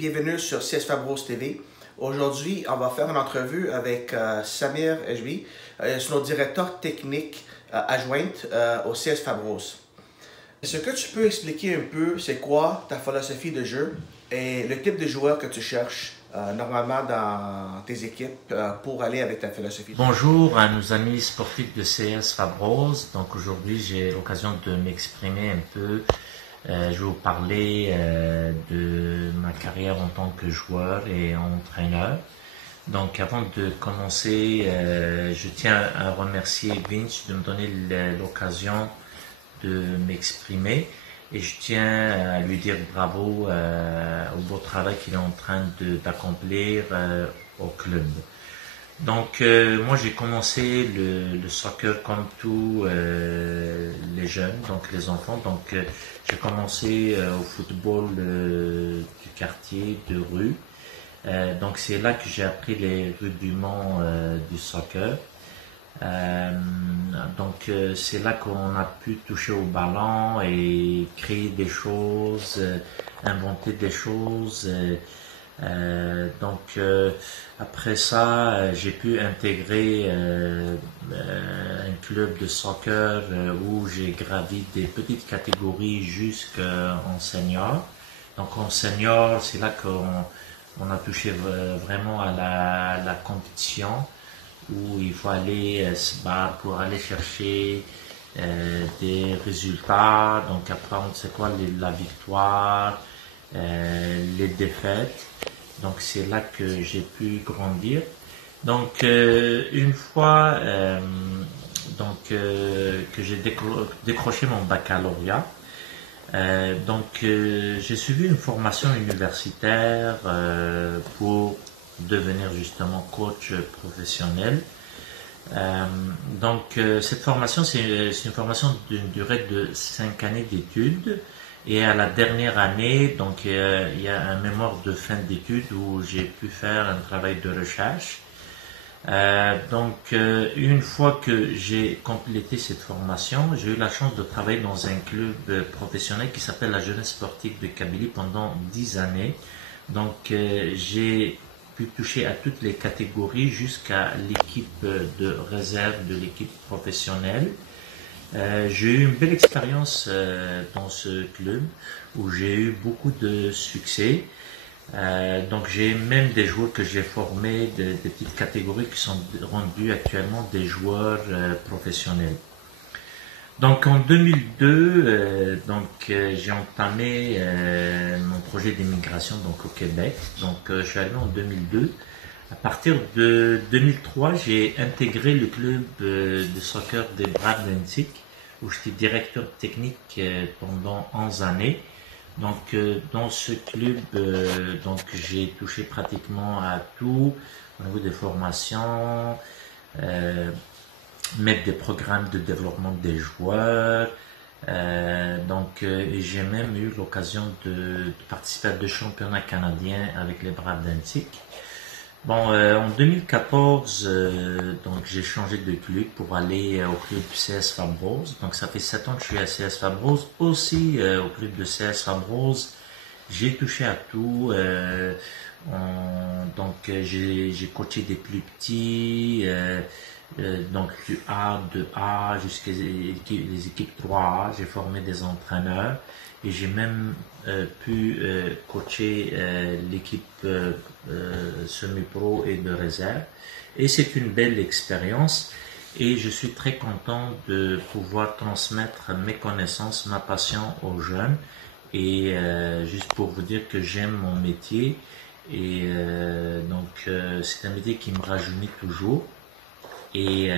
bienvenue sur CS Fabros TV. Aujourd'hui, on va faire une entrevue avec Samir Ejbi, c'est notre directeur technique adjointe au CS Fabros. Est-ce que tu peux expliquer un peu c'est quoi ta philosophie de jeu et le type de joueur que tu cherches normalement dans tes équipes pour aller avec ta philosophie? Bonjour à nos amis sportifs de CS Fabros. Donc aujourd'hui, j'ai l'occasion de m'exprimer un peu. Je vais vous parler de ma carrière en tant que joueur et entraîneur. Donc avant de commencer, je tiens à remercier Vince de me donner l'occasion de m'exprimer et je tiens à lui dire bravo au beau travail qu'il est en train d'accomplir au club. Donc moi j'ai commencé le soccer comme tous les jeunes, donc les enfants. Donc j'ai commencé au football du quartier, de rue. Donc c'est là que j'ai appris les rudiments du soccer. Donc c'est là qu'on a pu toucher au ballon et créer des choses, inventer des choses. Après ça, j'ai pu intégrer un club de soccer où j'ai gravi des petites catégories jusqu'en senior. Donc en senior, c'est là qu'on a touché vraiment à la compétition où il faut aller se battre pour aller chercher des résultats, donc apprendre c'est quoi la victoire, les défaites. Donc c'est là que j'ai pu grandir. Donc une fois que j'ai décroché mon baccalauréat, j'ai suivi une formation universitaire pour devenir justement coach professionnel. Cette formation c'est une formation d'une durée de 5 années d'études. Et à la dernière année, donc il y a un mémoire de fin d'études où j'ai pu faire un travail de recherche. Une fois que j'ai complété cette formation, j'ai eu la chance de travailler dans un club professionnel qui s'appelle la Jeunesse Sportive de Kabylie pendant 10 années. Donc j'ai pu toucher à toutes les catégories jusqu'à l'équipe de réserve de l'équipe professionnelle. J'ai eu une belle expérience dans ce club où j'ai eu beaucoup de succès. Donc j'ai même des joueurs que j'ai formés des petites catégories qui sont rendus actuellement des joueurs professionnels. Donc en 2002, j'ai entamé mon projet d'immigration donc au Québec. Donc je suis arrivé en 2002. À partir de 2003, j'ai intégré le club de soccer des Braves d'Antic, où j'étais directeur technique pendant 11 années. Donc, dans ce club, j'ai touché pratiquement à tout, au niveau des formations, mettre des programmes de développement des joueurs. J'ai même eu l'occasion de participer à 2 championnats canadiens avec les Braves d'Antic. En 2014, j'ai changé de club pour aller au club CS Fabros. Donc ça fait 7 ans que je suis à CS Fabros. Aussi au club de CS Fabros, j'ai touché à tout. J'ai coaché des plus petits, du A, de A jusqu'à les équipes 3A. J'ai formé des entraîneurs et j'ai même pu coacher l'équipe semi-pro et de réserve. Et c'est une belle expérience et je suis très content de pouvoir transmettre mes connaissances, ma passion aux jeunes. Et juste pour vous dire que j'aime mon métier et c'est un métier qui me rajeunit toujours. Et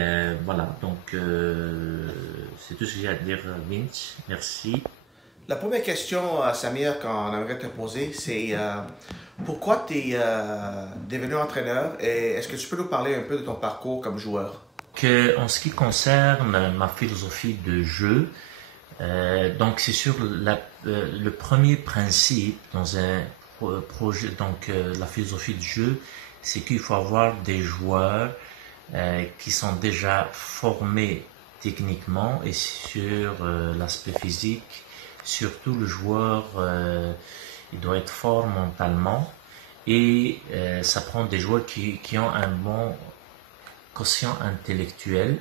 voilà, c'est tout ce que j'ai à dire, Vince. Merci. La première question, Samir, qu'on aimerait te poser, c'est pourquoi tu es devenu entraîneur et est-ce que tu peux nous parler un peu de ton parcours comme joueur? En ce qui concerne ma philosophie de jeu, c'est sur le premier principe dans un projet, la philosophie de jeu, c'est qu'il faut avoir des joueurs qui sont déjà formés techniquement et sur l'aspect physique. Surtout le joueur, il doit être fort mentalement et ça prend des joueurs qui ont un bon quotient intellectuel.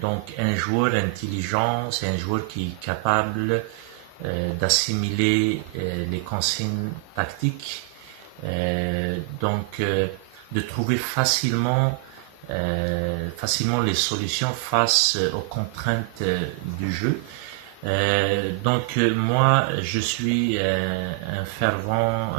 Donc un joueur intelligent, c'est un joueur qui est capable d'assimiler les consignes tactiques, de trouver facilement les solutions face aux contraintes du jeu. Moi, je suis un fervent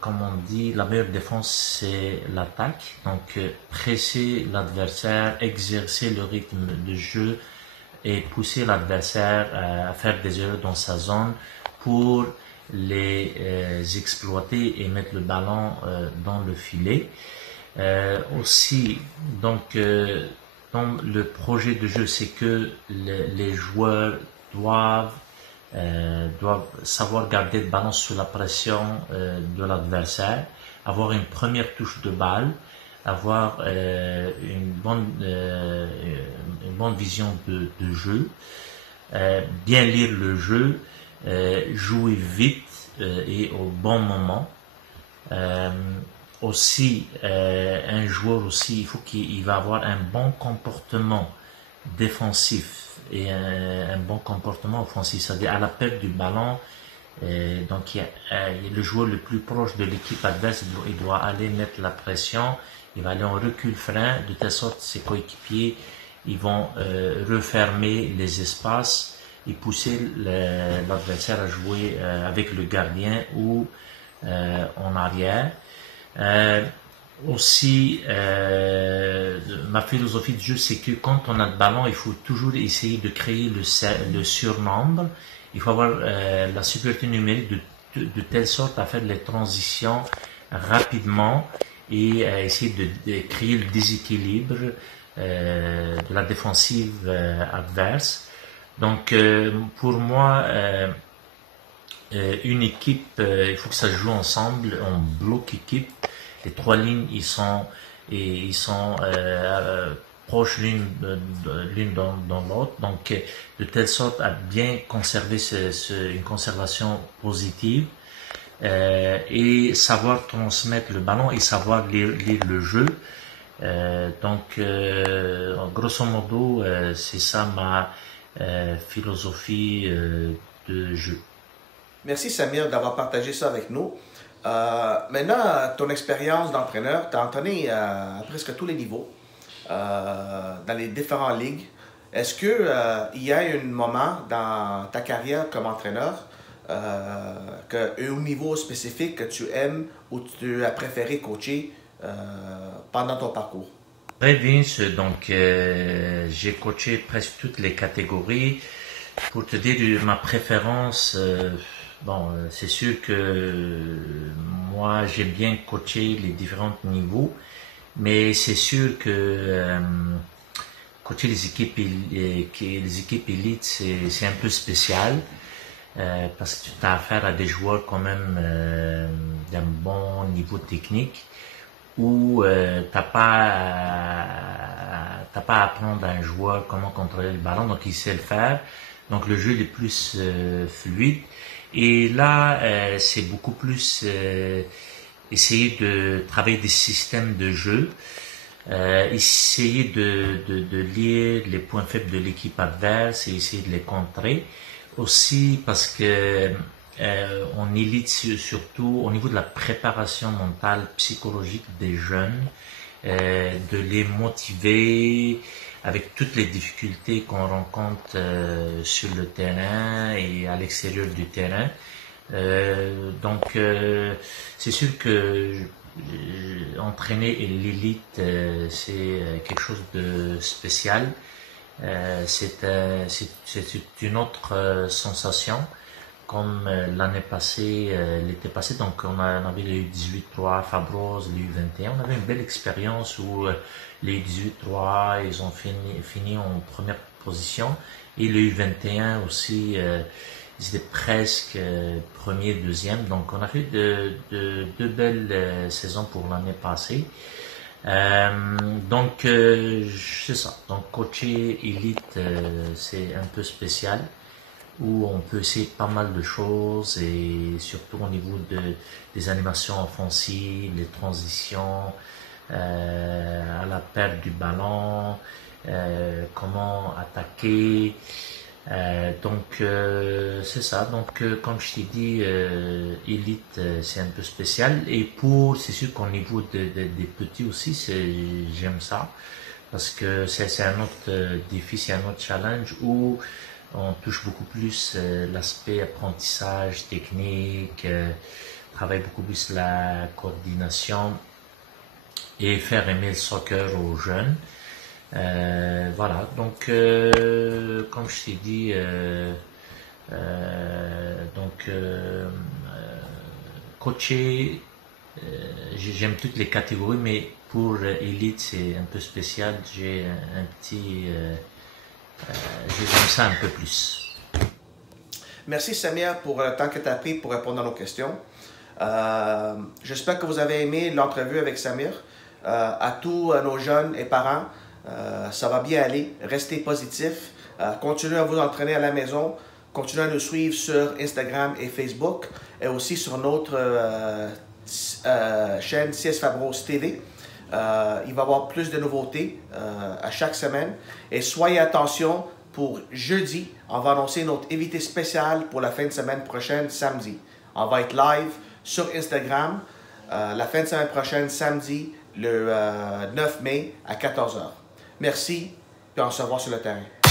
comme on dit, la meilleure défense c'est l'attaque. Donc presser l'adversaire, exercer le rythme de jeu et pousser l'adversaire à faire des erreurs dans sa zone pour les exploiter et mettre le ballon dans le filet. Aussi, dans le projet de jeu, c'est que les joueurs doivent savoir garder le ballon sous la pression de l'adversaire, avoir une première touche de balle, avoir une bonne vision de jeu, bien lire le jeu, jouer vite et au bon moment. Un joueur aussi, il faut qu'il va avoir un bon comportement défensif et un bon comportement offensif, c'est-à-dire à la perte du ballon. Le joueur le plus proche de l'équipe adverse, il doit aller mettre la pression, il va aller en recul frein, de telle sorte que ses coéquipiers ils vont refermer les espaces et pousser l'adversaire à jouer avec le gardien ou en arrière. Ma philosophie de jeu, c'est que quand on a le ballon, il faut toujours essayer de créer le surnombre. Il faut avoir la supériorité numérique de telle sorte à faire les transitions rapidement et essayer de créer le déséquilibre de la défensive adverse. Donc, pour moi, une équipe, il faut que ça se joue ensemble, en bloc équipe. Les trois lignes, ils sont proches l'une dans l'autre, donc de telle sorte à bien conserver une conservation positive et savoir transmettre le ballon et savoir lire le jeu. Grosso modo, c'est ça ma philosophie de jeu. Merci Samir d'avoir partagé ça avec nous. Maintenant, ton expérience d'entraîneur, tu as entraîné à presque tous les niveaux, dans les différentes ligues. Est-ce qu'il y a un moment dans ta carrière comme entraîneur, un niveau spécifique que tu aimes ou tu as préféré coacher pendant ton parcours? Très bien, j'ai coaché presque toutes les catégories. Pour te dire ma préférence, c'est sûr que moi j'aime bien coacher les différents niveaux, mais c'est sûr que coacher les équipes élites c'est un peu spécial parce que tu as affaire à des joueurs quand même d'un bon niveau technique où t'as pas à apprendre à un joueur comment contrôler le ballon, donc il sait le faire, donc le jeu est plus fluide. Et là, c'est beaucoup plus essayer de travailler des systèmes de jeu, essayer de lire les points faibles de l'équipe adverse et essayer de les contrer. Aussi parce que on élite surtout au niveau de la préparation mentale, psychologique des jeunes, de les motiver avec toutes les difficultés qu'on rencontre sur le terrain et à l'extérieur du terrain. C'est sûr que entraîner l'élite, c'est quelque chose de spécial. C'est une autre sensation. Comme l'été passé, donc on avait les U18-3 Fabros, les U21. On avait une belle expérience où les U18-3, ils ont fini en première position. Et les U21 aussi, ils étaient presque premier, deuxième. Donc on a fait deux belles saisons pour l'année passée. C'est ça. Donc coacher élite, c'est un peu spécial. où on peut essayer pas mal de choses et surtout au niveau des animations offensives, les transitions, à la perte du ballon, comment attaquer. C'est ça. Comme je t'ai dit, Elite, c'est un peu spécial. Et c'est sûr qu'au niveau des petits aussi, j'aime ça parce que c'est un autre défi, c'est un autre challenge où on touche beaucoup plus l'aspect apprentissage technique, travaille beaucoup plus la coordination et faire aimer le soccer aux jeunes. Voilà, comme je t'ai dit, coacher, j'aime toutes les catégories, mais pour Elite, c'est un peu spécial. J'aime ça un peu plus. Merci Samir pour le temps que tu as pris pour répondre à nos questions. J'espère que vous avez aimé l'entrevue avec Samir. À tous nos jeunes et parents, ça va bien aller. Restez positifs. Continuez à vous entraîner à la maison. Continuez à nous suivre sur Instagram et Facebook et aussi sur notre chaîne CS Fabros TV. Il va y avoir plus de nouveautés à chaque semaine. Et soyez attention, pour jeudi, on va annoncer notre invité spécial pour la fin de semaine prochaine, samedi. On va être live sur Instagram la fin de semaine prochaine, samedi, le 9 mai à 14h. Merci, puis on se revoit sur le terrain.